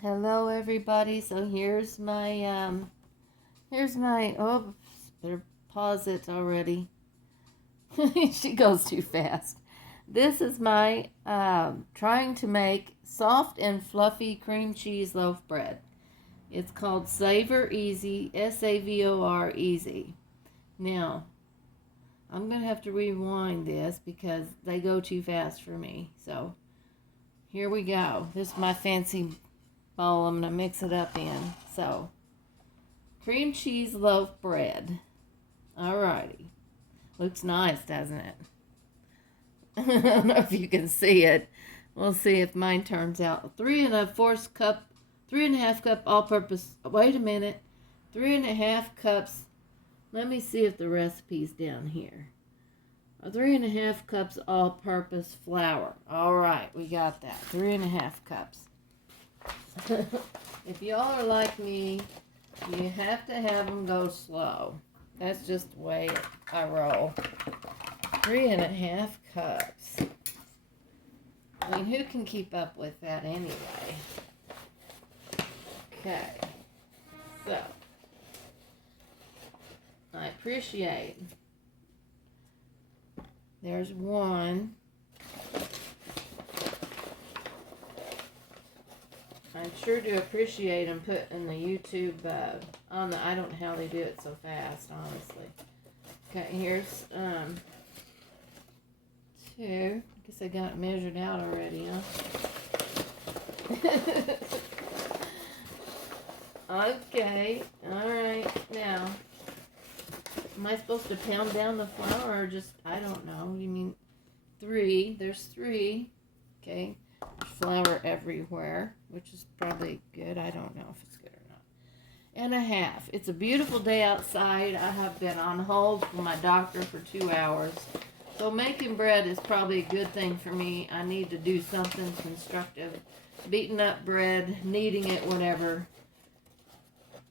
Hello everybody. So here's my oops, better pause it already. She goes too fast. This is my trying to make soft and fluffy cream cheese loaf bread. It's called Savor Easy, SAVOR Easy. Now, I'm going to have to rewind this because they go too fast for me. So, here we go. This is my fancy bowl I'm going to mix it up in. So, cream cheese loaf bread. Alrighty. Looks nice, doesn't it? I don't know if you can see it. We'll see if mine turns out. 3.5 cup all-purpose. Wait a minute. 3.5 cups. Let me see if the recipe's down here. 3.5 cups all-purpose flour. All right, we got that. 3.5 cups. If y'all are like me, you have to have them go slow. That's just the way I roll. 3.5 cups. I mean, who can keep up with that anyway? Okay. So, I appreciate. There's one. I sure do appreciate them putting the YouTube on the. I don't know how they do it so fast, honestly. Okay, here's two. I guess I got it measured out already, huh? Okay, alright. Now, am I supposed to pound down the flour or just, I don't know. You mean three? There's three. Okay. There's flour everywhere, which is probably good. I don't know if it's good or not. And a half. It's a beautiful day outside. I have been on hold for my doctor for 2 hours. So making bread is probably a good thing for me. I need to do something constructive. Beating up bread, kneading it, whatever,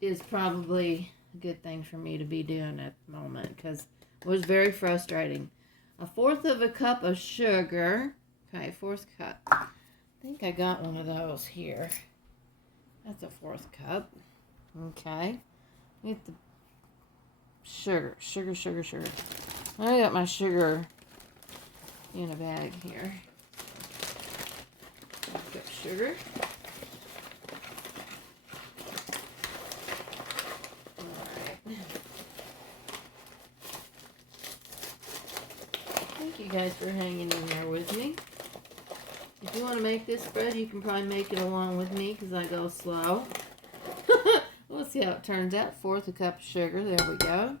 is probably a good thing for me to be doing at the moment because it was very frustrating. 1/4 cup of sugar. Okay, 1/4 cup. I think I got one of those here. That's a 1/4 cup. Okay. Get the sugar. I got my sugar in a bag here. Got sugar. Alright. Thank you guys for hanging in there with me. If you want to make this bread, you can probably make it along with me because I go slow. We'll see how it turns out. 1/4 cup of sugar. There we go.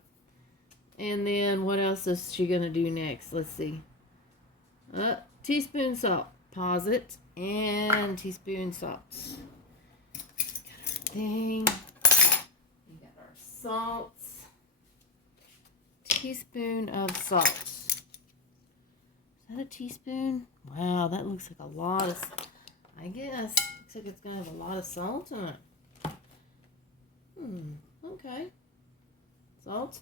And then what else is she going to do next? Let's see. Teaspoon salt. Pause it. And teaspoon salt. Got our thing. We got our salt. Teaspoon of salt. Is that a teaspoon? Wow, that looks like a lot of, I guess. Looks like it's going to have a lot of salt in it. Okay. Salt.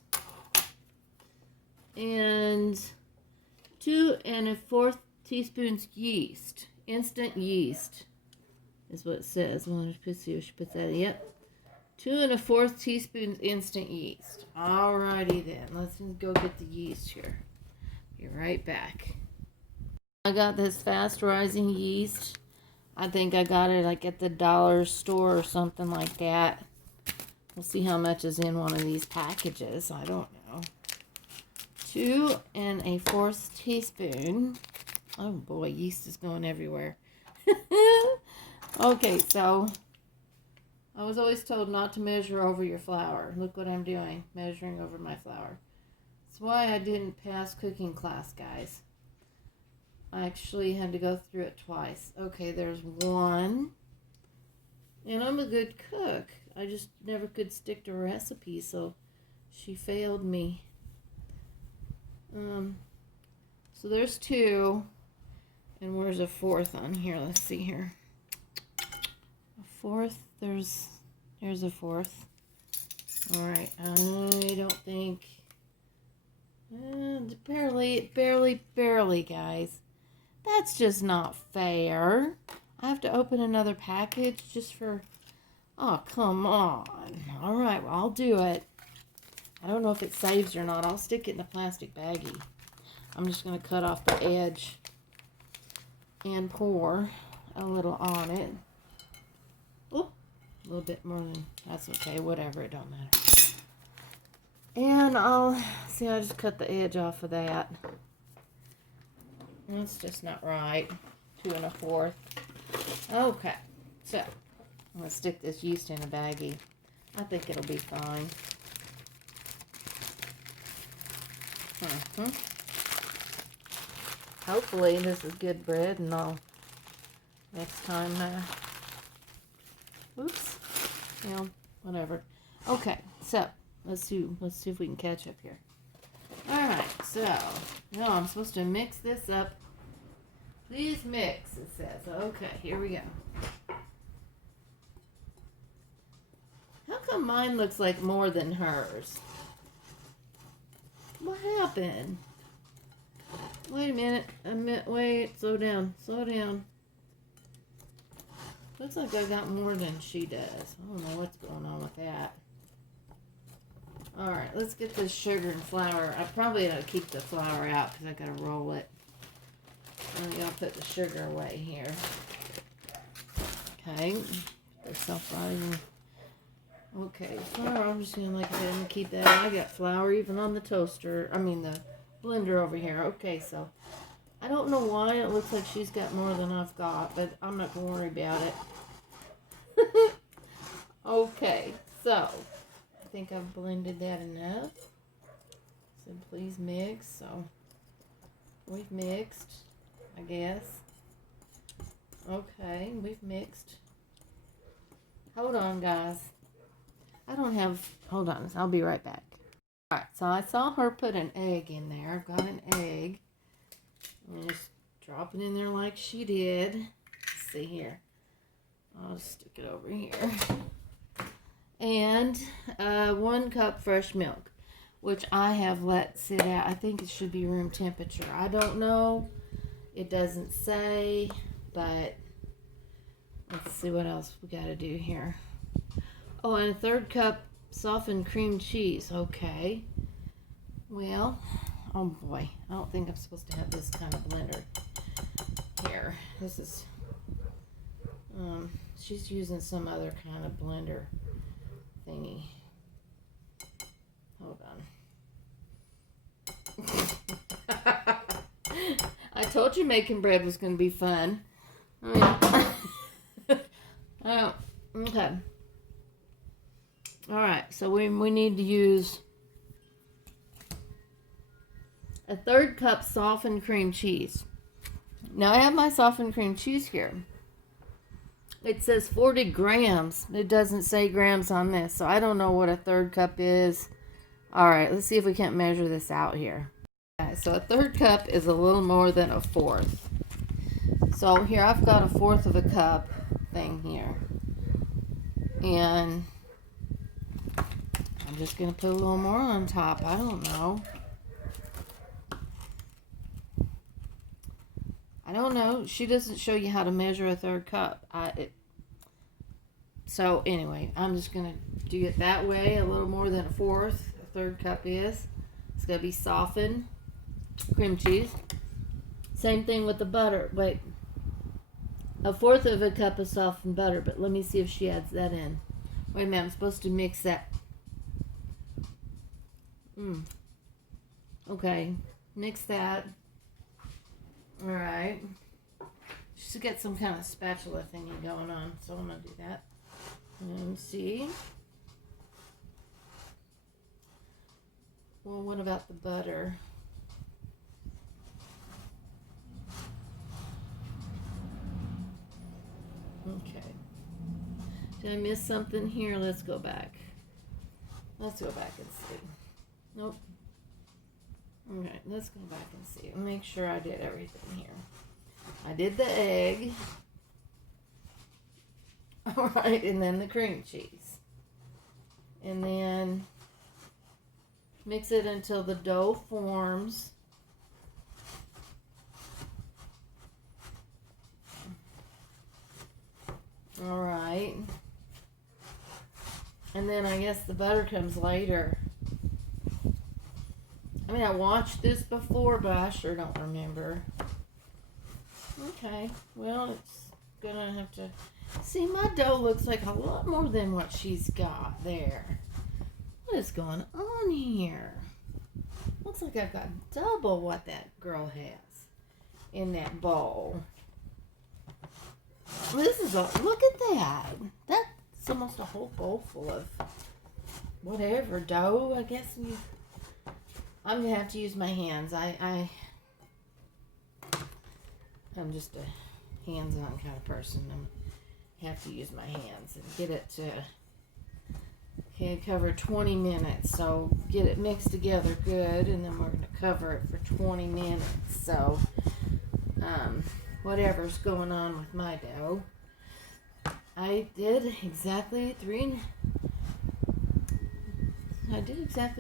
And 2 1/4 teaspoons yeast. Instant yeast is what it says. Well, let's see if she puts that in. Yep. 2 1/4 teaspoons instant yeast. Alrighty then. Let's go get the yeast here. Be right back. I got this fast rising yeast. I think I got it like at the dollar store or something like that. We'll see how much is in one of these packages. I don't know. 2 1/4 teaspoon. Oh boy, yeast is going everywhere. Okay, so I was always told not to measure over your flour. Look what I'm doing, measuring over my flour. That's why I didn't pass cooking class, guys. I actually had to go through it twice. Okay, there's one. And I'm a good cook. I just never could stick to recipes, so she failed me. So there's 2. And where's a 4th on here? Let's see here. A 4th, there's a 4th. Alright, I don't think, barely, guys. That's just not fair. I have to open another package just for... Oh, come on. All right, well, I'll do it. I don't know if it saves or not. I'll stick it in a plastic baggie. I'm just going to cut off the edge and pour a little on it. Oh, a little bit more than... That's okay. Whatever. It don't matter. And I'll... See, I just cut the edge off of that. That's just not right. 2 1/4. Okay. So, I'm going to stick this yeast in a baggie. I think it'll be fine. Hopefully this is good bread and I'll next time, oops, you know, whatever. Okay, so let's see if we can catch up here. Alright, so now I'm supposed to mix this up. Please mix, it says. Okay, here we go. How come mine looks like more than hers? What happened? Wait a minute. Wait, slow down. Slow down. Looks like I got more than she does. I don't know what's going on with that. Alright, let's get this sugar and flour. I probably ought to keep the flour out because I got to roll it. I'm going to put the sugar away here. Okay. They're self-rising. Okay, flour, I'm just going to like that and keep that. I got flour even on the toaster. I mean the blender over here. Okay, so I don't know why it looks like she's got more than I've got, but I'm not going to worry about it. Okay, so I think I've blended that enough. So please mix. So we've mixed, I guess. Okay, we've mixed. Hold on, guys. I don't have, hold on, I'll be right back. Alright, so I saw her put an egg in there. I've got an egg. I'm just drop it in there like she did. Let's see here. I'll just stick it over here. And 1 cup fresh milk, which I have let sit out. I think it should be room temperature. I don't know. It doesn't say, but let's see what else we got to do here. Oh, and 1/3 cup softened cream cheese. Okay. Well, oh boy. I don't think I'm supposed to have this kind of blender here. This is, she's using some other kind of blender thingy. Hold on. I told you making bread was going to be fun. Oh, okay. All right, so we need to use 1/3 cup softened cream cheese. Now I have my softened cream cheese here. It says 40 grams. It doesn't say grams on this, so I don't know what 1/3 cup is. All right, let's see if we can't measure this out here. Okay, so 1/3 cup is a little more than 1/4. So here I've got 1/4 of a cup thing here. And I'm just going to put a little more on top. I don't know. I don't know. She doesn't show you how to measure 1/3 cup. So anyway, I'm just going to do it that way. A little more than 1/4. 1/3 cup is. It's going to be softened cream cheese. Same thing with the butter. Wait. 1/4 of a cup of softened butter. But let me see if she adds that in. Wait a minute. I'm supposed to mix that. Okay. Mix that. Alright. She's got some kind of spatula thingy going on, so I'm going to do that. And see. Well, what about the butter? Okay. Did I miss something here? Let's go back. Let's go back and see. Nope. Okay, let's go back and see. Make sure I did everything here. I did the egg. Alright, and then the cream cheese. And then mix it until the dough forms. right. And then I guess the butter comes later. I mean, I watched this before, but I sure don't remember. Okay, well, it's gonna have to... See, my dough looks like a lot more than what she's got there. What is going on here? Looks like I've got double what that girl has in that bowl. This is a... Look at that. That's almost a whole bowl full of whatever dough, I guess. I'm gonna have to use my hands. I'm just a hands-on kind of person. I have to use my hands and get it to cover 20 minutes. So get it mixed together good, and then we're gonna cover it for 20 minutes. So whatever's going on with my dough, I did exactly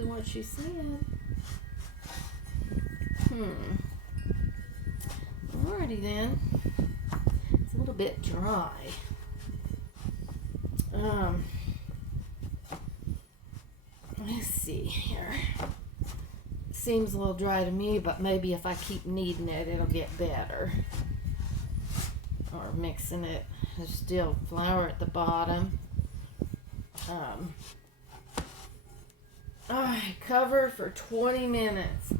what she said. Alrighty then. It's a little bit dry. Let's see here. Seems a little dry to me, but maybe if I keep kneading it, it'll get better. Or mixing it. There's still flour at the bottom. Alright, cover for 20 minutes.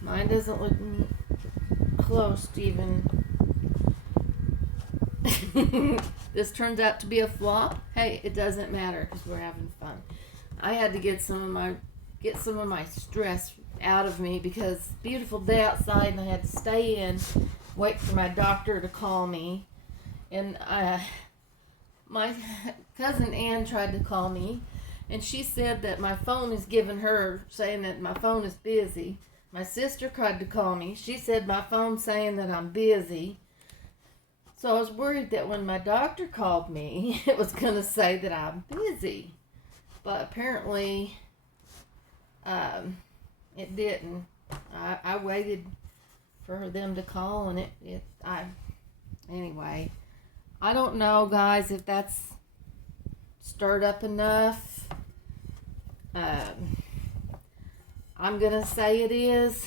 Mine doesn't look close to even. This turns out to be a flop. Hey, it doesn't matter because we're having fun. I had to get some of my stress out of me because it's a beautiful day outside, and I had to stay in, wait for my doctor to call me. And my cousin Ann tried to call me, and she said that my phone is giving her, saying that my phone is busy. My sister tried to call me. She said my phone's saying that I'm busy. So I was worried that when my doctor called me, it was going to say that I'm busy. But apparently, it didn't. I waited for them to call, and anyway, I don't know, guys, if that's stirred up enough. I'm going to say it is.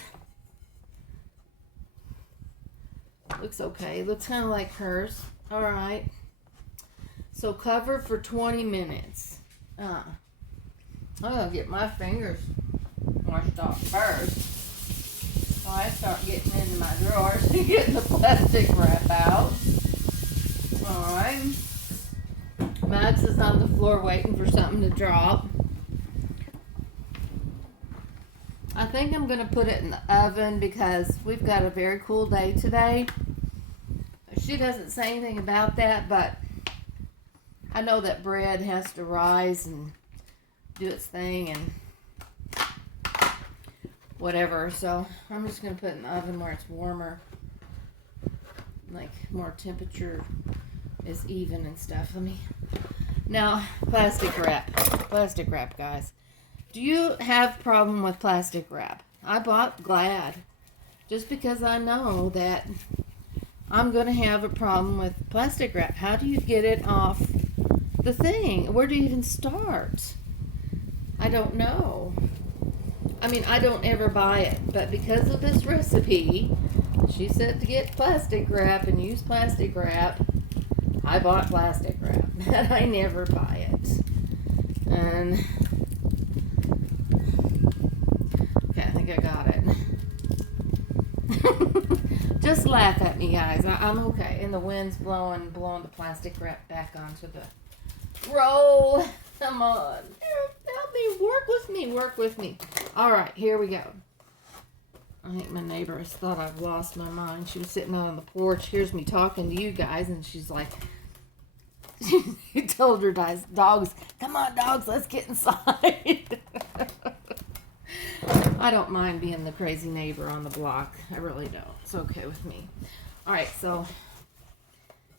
Looks okay. Looks kind of like hers. All right. So cover for 20 minutes. I'm going to get my fingers washed off first. So I start getting into my drawers and getting the plastic wrap out. All right. Max is on the floor waiting for something to drop. I think I'm going to put it in the oven because we've got a very cool day today. She doesn't say anything about that, but I know that bread has to rise and do its thing and whatever. So I'm just going to put it in the oven where it's warmer, like more temperature is even and stuff. Now, plastic wrap, guys. Do you have a problem with plastic wrap? I bought Glad just because I know that I'm going to have a problem with plastic wrap. How do you get it off the thing? Where do you even start? I don't know. I mean, I don't ever buy it, but because of this recipe, she said to get plastic wrap and use plastic wrap. I bought plastic wrap, but I never buy it. And okay, I think I got it. Just laugh at me, guys. I'm okay. And the wind's blowing the plastic wrap back onto the roll. Come on. Help me. Work with me. All right, here we go. I think my neighbor has thought I've lost my mind. She was sitting out on the porch, hears me talking to you guys, and she's like, she told her dogs, come on, dogs, let's get inside. I don't mind being the crazy neighbor on the block. I really don't. It's okay with me. All right, so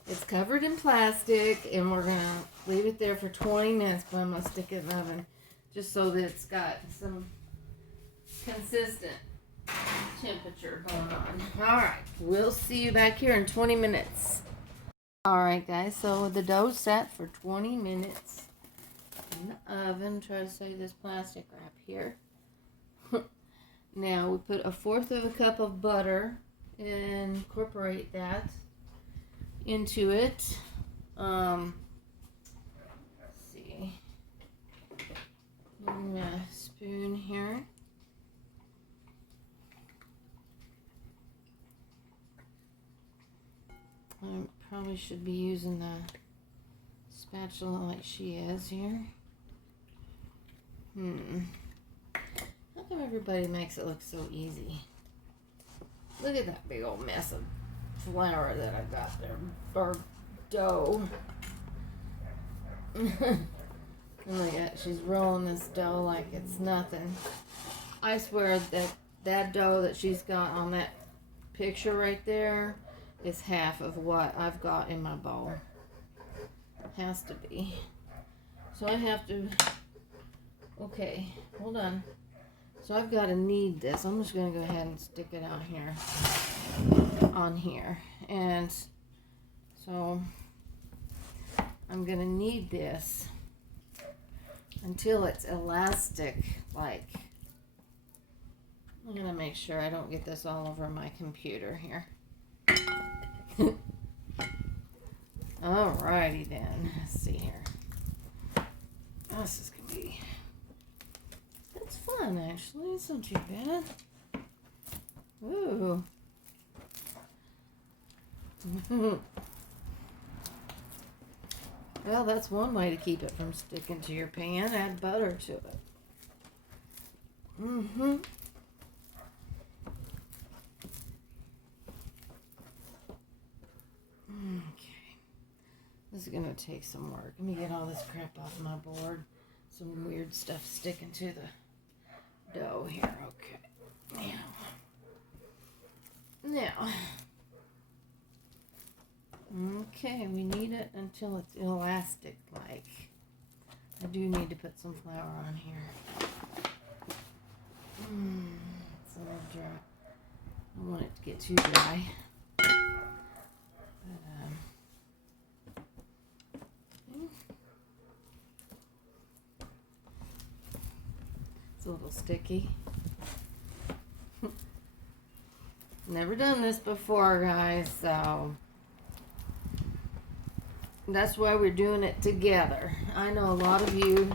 it's covered in plastic, and we're going to leave it there for 20 minutes, but I'm going to stick it in the oven just so that it's got some consistent temperature going on. All right, we'll see you back here in 20 minutes. Alright guys, so the dough's set for 20 minutes in the oven. Try to save this plastic wrap here. Now we put 1/4 cup of butter and incorporate that into it. Let's see. A spoon here. I probably should be using the spatula like she is here. How come everybody makes it look so easy? Look at that big old mess of flour that I got there, or dough. Look at, she's rolling this dough like it's nothing. I swear that dough that she's got on that picture right there is half of what I've got in my bowl. Has to be. So I have to, okay, hold on. So I've got to knead this. I'm just going to go ahead and stick it out here, on here. And so I'm going to knead this until it's elastic, like. I'm going to make sure I don't get this all over my computer here. Alrighty then. Let's see here. This is going to be... It's fun, actually. It's not too bad. Ooh. Well, that's one way to keep it from sticking to your pan. Add butter to it. Okay. This is going to take some work. Let me get all this crap off my board. Some weird stuff sticking to the dough here. Okay. Now. Okay, we need it until it's elastic like. I do need to put some flour on here. It's a little dry. I don't want it to get too dry. It's a little sticky. Never done this before, guys, so that's why we're doing it together. I know a lot of you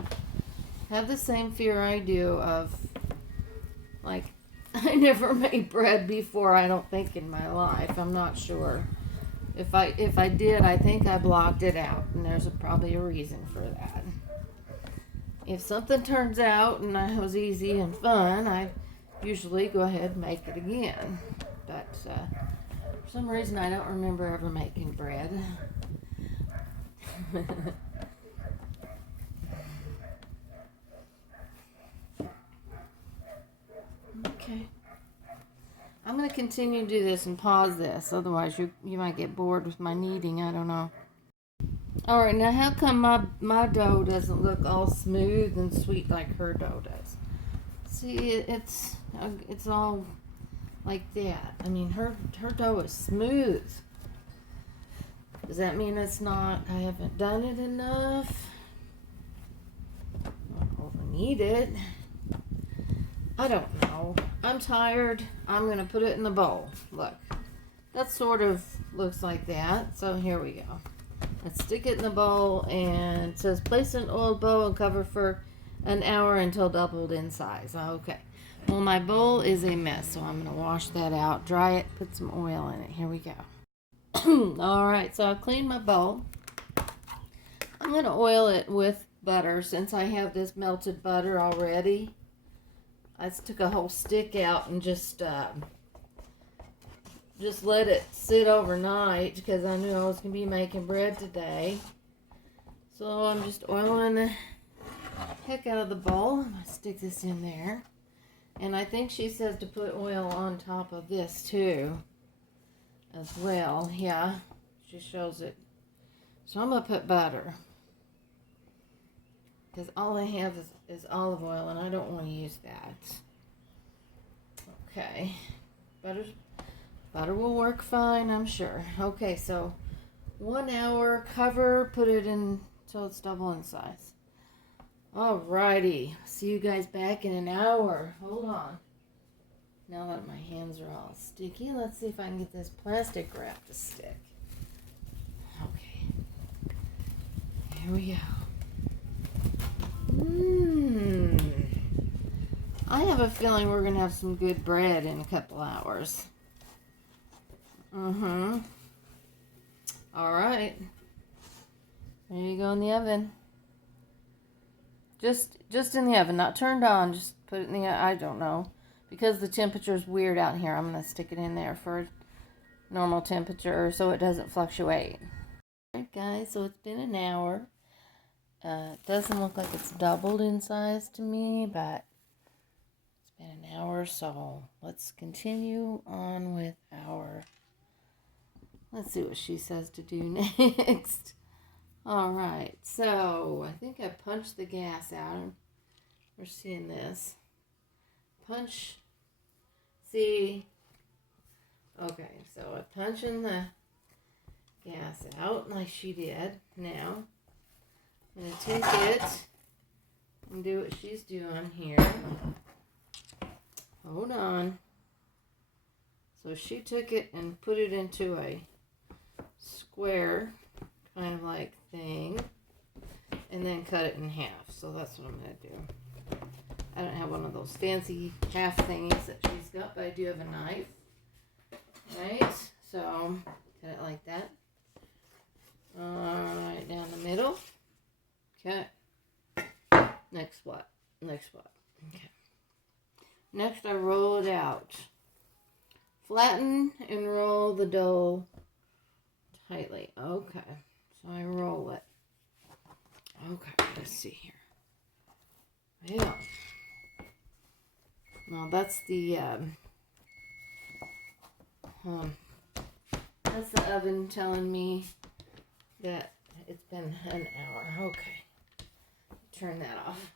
have the same fear I do of, like, I never made bread before, I don't think, in my life. I'm not sure. If I did, I think I blocked it out, and there's probably a reason for that. If something turns out and it was easy and fun, I usually go ahead and make it again. But for some reason, I don't remember ever making bread. Okay. I'm going to continue to do this and pause this. Otherwise, you might get bored with my kneading. I don't know. Alright, now how come my dough doesn't look all smooth and sweet like her dough does? See, it's all like that. I mean, her dough is smooth. Does that mean it's not, I haven't done it enough? I'll overknead it. I don't know. I'm tired. I'm going to put it in the bowl. Look. That sort of looks like that. So here we go. Let's stick it in the bowl, and it says place in an oiled bowl and cover for an hour until doubled in size. Okay. Well, my bowl is a mess, so I'm going to wash that out, dry it, put some oil in it. Here we go. Alright, so I've cleaned my bowl. I'm going to oil it with butter since I have this melted butter already. I just took a whole stick out and just let it sit overnight because I knew I was going to be making bread today. So I'm just oiling the heck out of the bowl. I'm going to stick this in there. And I think she says to put oil on top of this too as well. Yeah, she shows it. So I'm going to put butter. Because all I have is olive oil and I don't want to use that. Okay. Butter will work fine, I'm sure. Okay, so 1 hour, cover, put it in till it's double in size. Alrighty, see you guys back in an hour. Hold on. Now that my hands are all sticky, let's see if I can get this plastic wrap to stick. Okay. Here we go. I have a feeling we're going to have some good bread in a couple hours. Alright. There you go in the oven. Just in the oven, not turned on. Just put it in the, I don't know. Because the temperature is weird out here, I'm going to stick it in there for normal temperature so it doesn't fluctuate. Alright guys, so it's been an hour. It doesn't look like it's doubled in size to me, but it's been an hour, so let's continue on with our, let's see what she says to do next. Alright, so I think I punched the gas out. We're seeing this. Punch, see, okay, so I'm punching the gas out like she did. Now, I'm going to take it and do what she's doing here. Hold on. So she took it and put it into a square kind of like thing and then cut it in half. So that's what I'm going to do. I don't have one of those fancy half thingies that she's got, but I do have a knife. Right? So, cut it like that. Alright, down the middle. Okay. Next what? Next what? Okay. Next, I roll it out. Flatten and roll the dough tightly. Okay. So I roll it. Okay, let's see here. Yeah. Now that's the oven telling me that it's been an hour. Okay. Turn that off.